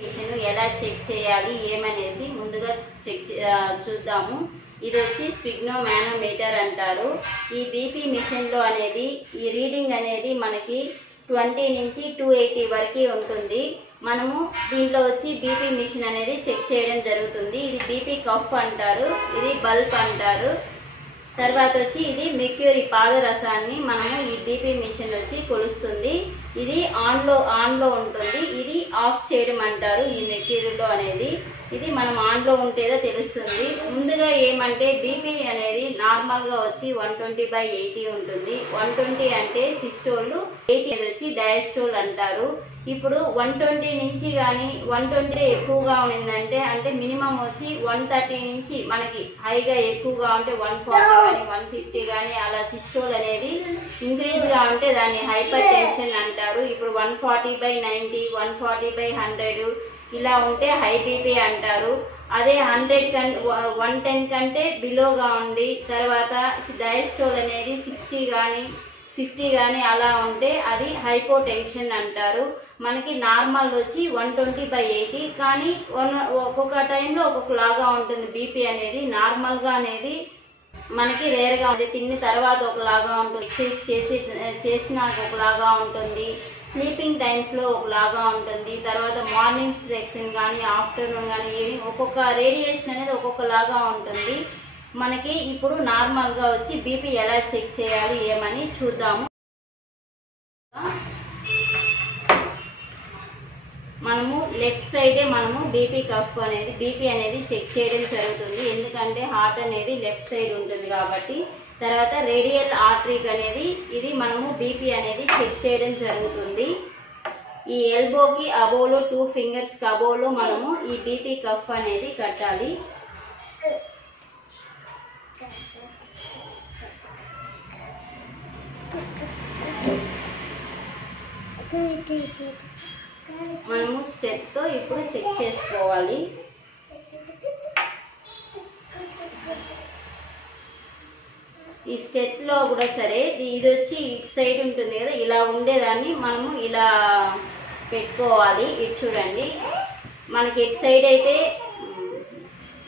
Machine ఎలా check చేయాలి ఏమనేసి ముందుగా చూద్దాము. ఇది వచ్చి స్పిగ్నో మానోమీటర్ అంటారు. ఈ బీపీ మిషన్లో అనేది ఈ రీడింగ్ అనేది మనకి 20 నుంచి 280 వరకు ఉంటుంది. మనము దీంట్లో వచ్చి బీపీ మిషన్ అనేది చెక్ చేయడం జరుగుతుంది. ఇది బీపీ కఫ్ అంటారు, ఇది బల్బ్ అంటారు. తర్వాత వచ్చి ఇది మెర్క్యూరీ పాదరసాన్ని మనము ఈ బీపీ మిషన్ వచ్చి కొలుస్తుంది. ఇది ఆన్లో ఉంటుంది. ఇది ఆఫ్ చేయడం అంటారు ఈ మెర్క్యూరీలో అనేది. ఇది మనం ఆన్లో ఉంటేదో తెలుస్తుంది. ముందుగా ఏమంటే బీపీ అనేది నార్మల్గా వచ్చి 120/80 ఉంటుంది. 120 అంటే సిస్టోల్, 80 వచ్చి డయాస్టోల్ అంటారు. ఇప్పుడు 120 నుంచి కానీ 120 ఎక్కువగా ఉన్నిందంటే అంటే మినిమం వచ్చి 130 నుంచి మనకి హైగా ఎక్కువగా ఉంటే 140 కానీ 150 కానీ అలా సిస్టోల్ అనేది ఇంక్రీజ్గా ఉంటే దాన్ని హైపర్ టెన్షన్ అంటారు. ఇప్పుడు 140/90, 140/100 ఇలా ఉంటే హై బీపీ అంటారు. అదే 110 కంటే బిలోగా ఉండి తర్వాత డయాస్టోల్ అనేది 60 కానీ 50 కానీ అలా ఉంటే అది హైపోటెన్షన్ అంటారు. మనకి నార్మల్ వచ్చి 120/80 కానీ ఒక్కొక్క టైంలో ఒక్కొక్కలాగా ఉంటుంది. బీపీ అనేది నార్మల్గా అనేది మనకి రేర్గా ఉంటుంది. తిన్న తర్వాత ఒకలాగా ఉంటుంది, ఎక్సర్సైజ్ చేసినాక ఒకలాగా ఉంటుంది, స్లీపింగ్ టైమ్స్లో ఒకలాగా ఉంటుంది, తర్వాత మార్నింగ్ సెక్షన్ కానీ ఆఫ్టర్నూన్ కానీ ఈవినింగ్ ఒక్కొక్క రేడియేషన్ అనేది ఒక్కొక్కలాగా ఉంటుంది. మనకి ఇప్పుడు నార్మల్గా వచ్చి బీపీ ఎలా చెక్ చేయాలి ఏమని చూద్దాము. మనము లెఫ్ట్ సైడే మనము బీపీ అనేది చెక్ చేయడం జరుగుతుంది. ఎందుకంటే హార్ట్ అనేది లెఫ్ట్ సైడ్ ఉంటుంది కాబట్టి. తర్వాత రేడియల్ ఆర్టరీకి అనేది ఇది మనము బీపీ అనేది చెక్ చేయడం జరుగుతుంది. ఈ ఎల్బోకి అబోలో 2 ఫింగర్స్ అబోలో మనము ఈ బీపీ కఫ్ అనేది కట్టాలి. మనము స్టెప్తో ఇప్పుడు చెక్ చేసుకోవాలి. ఈ స్టెప్లో కూడా సరే ఇది వచ్చి ఇటు సైడ్ ఉంటుంది కదా, ఇలా ఉండేదాన్ని మనము ఇలా పెట్టుకోవాలి. ఇటు చూడండి, మనకి ఇటు సైడ్ అయితే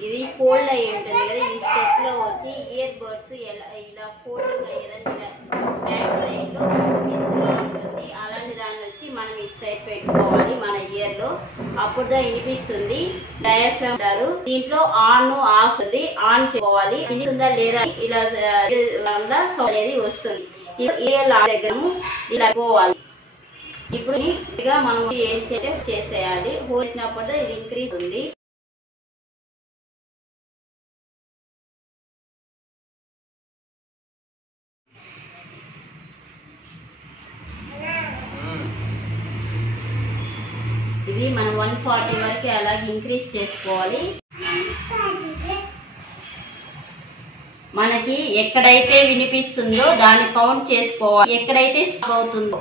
ఇది ఫోల్డ్ అయ్యి ఉంటుంది కదా. ఈ స్టెప్లో వచ్చి ఇయర్ బడ్స్ ఇలా ఫోల్డింగ్ అయ్యేదని ఇలా బ్యాక్ సైడ్లో ఉంటుంది. అలాంటి దాన్ని వచ్చి మనం ఇటు సైడ్ పెట్టుకోవాలి మన ఇయర్లో. అప్పుడుదా వినిపిస్తుంది. డయాఫ్రామ్ అంటారు. దీంట్లో ఆన్ ఆఫ్ ఉంది. ఆన్ చేసుకోవాలి, వినిపిస్తుందా లేదా ఇలా సౌండ్ అనేది వస్తుంది. ఇయర్ దగ్గర ఇలా పోవాలి. ఇప్పుడు మనం ఏం చేసేయాలి, పోసినప్పుడు ఇది ఇంక్రీజ్ ఉంది. ఇది మనం 140 వరకు అలాగే ఇంక్రీజ్ చేసుకోవాలి. మనకి ఎక్కడైతే వినిపిస్తుందో దాన్ని కౌంట్ చేసుకోవాలి. ఎక్కడైతే స్టాప్ అవుతుందో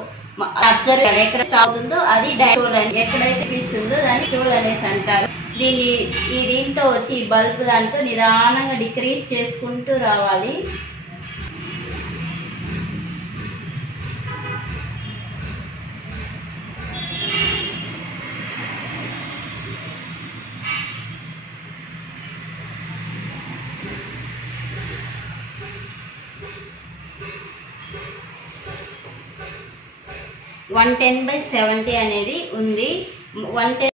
అబ్జర్వ్, ఎక్కడ స్టాప్ అవుతుందో అది డయాస్టోల్ అని, ఎక్కడైతే వినిపిస్తుందో దాన్ని డయాస్టోల్ అనేసి అంటారు. దీంతో వచ్చి ఈ బల్బ్ దాంతో నిదానంగా డిక్రీజ్ చేసుకుంటూ రావాలి. (110/70) అనేది ఉంది. 110